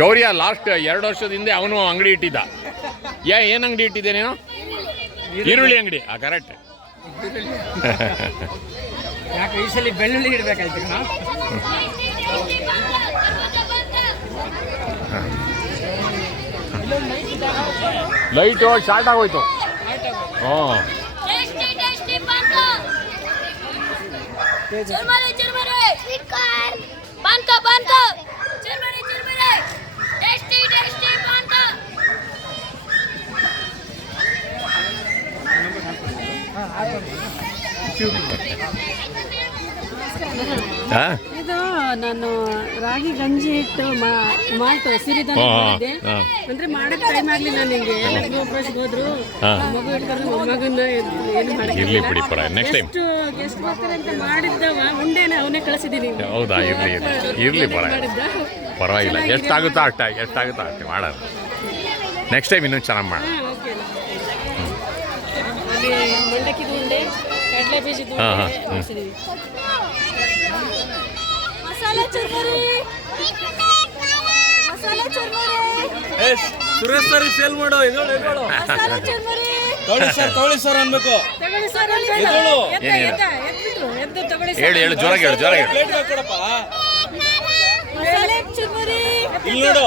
ಶೌರ್ಯ ಲಾಸ್ಟ್ ಎರಡು ವರ್ಷದ ಹಿಂದೆ ಅವನು ಅಂಗಡಿ ಇಟ್ಟಿದ್ದ. ಯಾ ಏನು ಅಂಗಡಿ ಇಟ್ಟಿದ್ದೆ ನೀನು? ಈರುಳ್ಳಿ. ಅಂಗಡಿ. ಆ ಕರೆಕ್ಟ್ ಯಾಕೆ ಈ ಸಲ ಬೆಳ್ಳುಳ್ಳಿ ಇಡಬೇಕಾಯ್ತು ಲೈಟು ಶಾರ್ಟ್ ಆಗೋಯ್ತು. ಹಾಂ. ಟೇಸ್ಟಿ ಟೇಸ್ಟಿ ಪಾನ್ಕ ಚುರ್ಮರಿ ಚುರ್ಮರಿ. ಸ್ವೀಟ್ ಕಾರ್ನ್ ಇದು ನಾನು ರಾಗಿ ಗಂಜಿ ಇಟ್ಟು ಮಾ- ಮಾಡ್ತು ಸಿರಿಧಾನ್ಯ ಹಾ, ಹಾ, ಅಂದ್ರೆ ಮಾಡಕ್ ಟೈಮ್ ಆಗ್ಲಿಲ್ಲ ನನಗೆ. ಹಿಂಗೆ ಹೋದ್ರು. ಮಗು ಇಟ್ಕೊಂಡು ಮೊಮ್ಮಗನ್ನ ಏನು ಇರ್ಲಿ ಬಿಡಿ ಪರ ನೆಕ್ಸ್ಟ್ ಟೈಮ್ ಗೆಸ್ಟ್ ಬರ್ತಾರೆ ಅಂತ ಮಾಡಿದ್ದವ ಉಂಡೆನ ಅವನೇ ಕಳಿಸಿದೀನಿ ಹೌದಾ? ಇರ್ಲಿ ಇರ್ಲಿ. ಇರಲಿ ಪರ. ಪರವಾಗಿಲ್ಲ. ಎಷ್ಟಾಗುತ್ತೋ ಅಷ್ಟ ಎಷ್ಟಾಗುತ್ತೋ ಅಷ್ಟೇ ಮಾಡೋದು ನೆಕ್ಸ್ಟ್ ಟೈಮ್ ಇನ್ನೂ ಚೆನ್ನಾಗಿ ಮಾಡ. ಅಲ್ಲಿ ಮಂಡಕ್ಕಿದು ಉಂಡೆ ಕಡಲೆ ಬೀಜದ ಉಂಡೆ ಮಸಾಲೆ ಚುರ್ಮರಿ. ಮಸಾಲೆ ಚುರ್ಮರಿ. ಸುರೇಶ್ ಸರ್ ಸೇಲ್ ಮಾಡು ಇದೋಳು ಇದೋಳು ಮಸಾಲೆ ಚುರ್ಮರಿ. ತಗೊಳ್ಳಿ ಸರ್ ತಗೊಳ್ಳಿ ಸರ್ ಅನ್ಬೇಕು. ತಗೊಳ್ಳಿ ಸರ್. ಎದ್ದ, ತಗೊಳ್ಳಿ ಹೇಳಿ ಹೇಳು ಹೇಳು ಜೋರಾಗಿ ಹೇಳು ಜೋರಾಗಿ ಹೇಳು. ಪ್ಲೇಟ್ ಕೊಡಪ್ಪ ಮಸಾಲೆ ಚುರ್ಮರಿ. ಇಲ್ಲಿ ನೋಡು.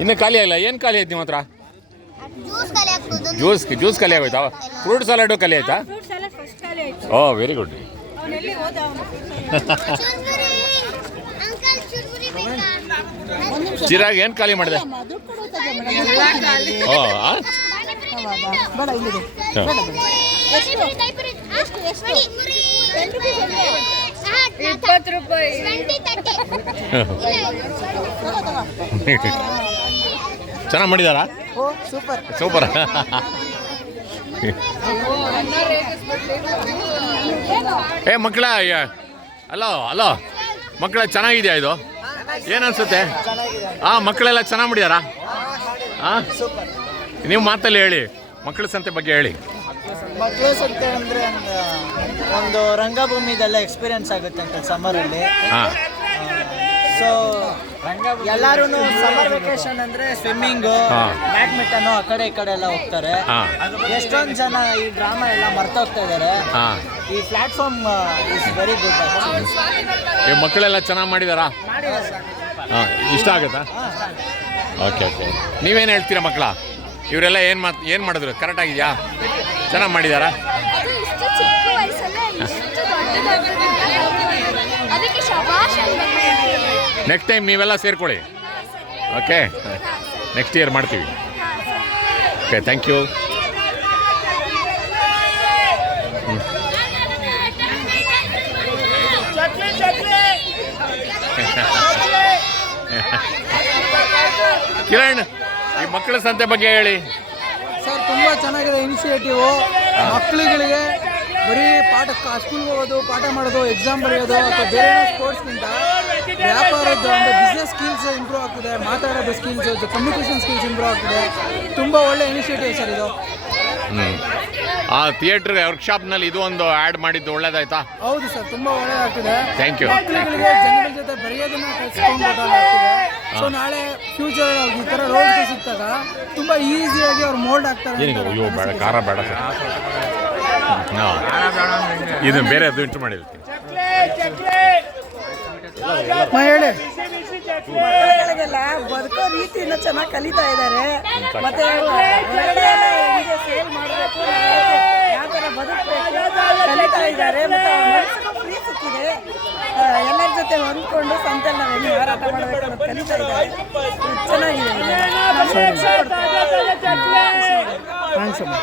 ಇನ್ನು ಖಾಲಿ ಆಗಿಲ್ಲ. ಏನು ಖಾಲಿ ಆಯ್ತು ನಿಮ್ಮ ಹತ್ರ? ಜ್ಯೂಸ್ ಜ್ಯೂಸ್ ಖಾಲಿ ಆಗೋಯ್ತಾ? ಫ್ರೂಟ್ ಸಲಾಡು ಖಾಲಿ ಆಯ್ತಾ? ಫ್ರೂಟ್ ಸಲಾಡ್ ಫಸ್ಟ್ ಖಾಲಿ ಓ ವೆರಿ ಗುಡ್ ಚಿರಾಗ್ ಏನು ಖಾಲಿ ಮಾಡಿದೆ? ಓ? ಇಪ್ಪತ್ತು ರೂಪಾಯಿ. ಚೆನ್ನಾಗಿ ಮಾಡಿದಾರಾ? ಸೂಪರ್. ಸೂಪರ್. ಏ ಮಕ್ಕಳ ಅಲೋ ಅಲೋ ಮಕ್ಕಳ ಚೆನ್ನಾಗಿದೆಯಾ ಇದು? ಏನನ್ಸುತ್ತೆ ಅನ್ಸುತ್ತೆ? ಹಾಂ ಮಕ್ಕಳೆಲ್ಲ ಚೆನ್ನಾಗಿ ಮಾಡಿದಾರಾ? ಹಾಂ ನೀವು ಮಾತಲ್ಲಿ ಹೇಳಿ ಮಕ್ಕಳ ಸಂತೆ ಬಗ್ಗೆ ಹೇಳಿ. ಮಕ್ಕಳ ಸಂತೆ ಅಂದರೆ ಒಂದು ರಂಗಭೂಮಿದೆಲ್ಲ ಎಕ್ಸ್ಪೀರಿಯನ್ಸ್ ಆಗುತ್ತೆ ಅಂತ ಸಮ್ಮರಲ್ಲಿ ಹಾಂ. ಸೊ ಎಲ್ಲಾರು ಸಮ್ಮರ್ ವೆಕೇಶನ್ ಅಂದ್ರೆ ಸ್ವಿಮ್ಮಿಂಗು ಬ್ಯಾಡ್ಮಿಂಟನ್ ಆ ಕಡೆ ಈ ಕಡೆ ಎಲ್ಲ ಹೋಗ್ತಾರೆ. ಹಾಂ. ಎಷ್ಟೊಂದು ಜನ ಈ ಡ್ರಾಮಾ ಎಲ್ಲ ಮರ್ತೋಗ್ತಾ ಇದಾರೆ. ಹಾಂ. ಈ ಪ್ಲಾಟ್ಫಾರ್ಮ್ ಇಸ್ ವೆರಿ ಗುಡ್ ಈ ಮಕ್ಕಳೆಲ್ಲ ಚೆನ್ನಾಗಿ ಮಾಡಿದಾರಾ? ಹಾಂ ಇಷ್ಟ ಆಗುತ್ತಾ? Okay okay. ನೀವೇನು ಹೇಳ್ತೀರಾ ಮಕ್ಕಳ? ಇವರೆಲ್ಲ ಏನು ಮಾತು ಏನು ಮಾಡಿದ್ರು? ಕರೆಕ್ಟ್ ಆಗಿದೆಯಾ? ಚೆನ್ನಾಗಿ ಮಾಡಿದಾರಾ? ಅದು ಇಷ್ಟು ಚಿಕ್ಕ ವಯಸ್ಸಲ್ಲೇ ಇಷ್ಟು ದೊಡ್ಡದಾಗಿರೋದ್ರಿಂದ ಅದಕ್ಕೆ ಶಬಾಷ್ ಅನ್ಬೇಕು ನೆಕ್ಸ್ಟ್ ಟೈಮ್ ನೀವೆಲ್ಲ ಸೇರ್ಕೊಳ್ಳಿ. ಓಕೆ ನೆಕ್ಸ್ಟ್ ಇಯರ್ ಮಾಡ್ತೀವಿ. ಓಕೆ ಥ್ಯಾಂಕ್ ಯು ಕಿರಣ್, ಈ ಮಕ್ಕಳ ಸಂತೆ ಬಗ್ಗೆ ಹೇಳಿ. ಸರ್, ತುಂಬ ಚೆನ್ನಾಗಿದೆ ಇನಿಷಿಯೇಟಿವ್ ಮಕ್ಕಳುಗಳಿಗೆ ಬರೀ ಪಾಠ ಸ್ಕೂಲ್ಗೆ ಹೋಗೋದು ಪಾಠ ಮಾಡೋದು ಎಕ್ಸಾಮ್ ಬರೆಯೋದು ಅಥವಾ ಬೇರೆ ಸ್ಪೋರ್ಟ್ಸ್ಗಿಂತ ವ್ಯಾಪಾರದ ಒಂದು ಬಿಸ್ನೆಸ್ ಸ್ಕಿಲ್ಸ್ ಇಂಪ್ರೂವ್ ಆಗ್ತಿದೆ ಮಾತಾಡೋದು ಸ್ಕಿಲ್ಸ್ ಕಮ್ಯುನಿಕೇಷನ್ ಸ್ಕಿಲ್ಸ್ ಇಂಪ್ರೂವ್ ಆಗ್ತಿದೆ. ತುಂಬ ಒಳ್ಳೆ ಇನಿಷಿಯೇಟಿವ್ ಸರ್ ಇದು. ಆ ಥಿಯೇಟ್ರ್ ವರ್ಕ್ಶಾಪ್ನಲ್ಲಿ ಇದು ಒಂದು ಆ್ಯಡ್ ಮಾಡಿದ್ದು ಒಳ್ಳೇದಾಯ್ತಾ? ಹೌದು ಸರ್ ತುಂಬ ಒಳ್ಳೆದಾಗ್ತಿದೆ ಥ್ಯಾಂಕ್ ಯು ಜನಗಳ ಜೊತೆ ಬರೆಯೋದನ್ನ ಕಲಿಸ್ಕೊಂಡ್ಬಿಟ್ಟಾಗ್ತಿದೆ ಸೊ ನಾಳೆ ಫ್ಯೂಚರ್ ಈ ಥರ ರೋಲ್ಸ್ ಸಿಕ್ತಾಗ ತುಂಬ ಈಸಿಯಾಗಿ ಅವ್ರು ಮೋಲ್ಡ್ ಆಗ್ತಾರೆ ಅಯ್ಯೋ ಬೇಡ ಖಾರ ಬೇಡ ಸರ್. ಇದು ಬೇರೆ ಅದು ಇಂಟ್ರು ಮಾಡಿರ್ತೀನಿ. ಮಾ ಹೇಳಿ. ಮಕ್ಕಳಿಗೆಲ್ಲ ಬದುಕೋ ರೀತಿಯಿಂದ ಚೆನ್ನಾಗಿ ಕಲಿತಾ ಇದ್ದಾರೆ ಮತ್ತೆ ಹೊರಗಡೆ ಎಲ್ಲ ಹೆಂಗೆ ಸೇಲ್ ಮಾಡಬೇಕು ಯಾವ ಥರ ಬದುಕಬೇಕು ಕಲಿತಾ ಇದ್ದಾರೆ ಮತ್ತೆ ಫ್ರೀ ಸಿಕ್ಕಿದೆ ಎಲ್ಲರ ಜೊತೆ ಹೊಂದ್ಕೊಂಡು ಸಂತೆ ನಾವು ಮಾರಾಟ ಮಾಡಬೇಕು ಅಂತ ಕಲಿತಾ ಇದ್ದಾರೆ ಇದು ಚೆನ್ನಾಗಿದೆ. ಥ್ಯಾಂಕ್ಸ್ ಅಮ್ಮ.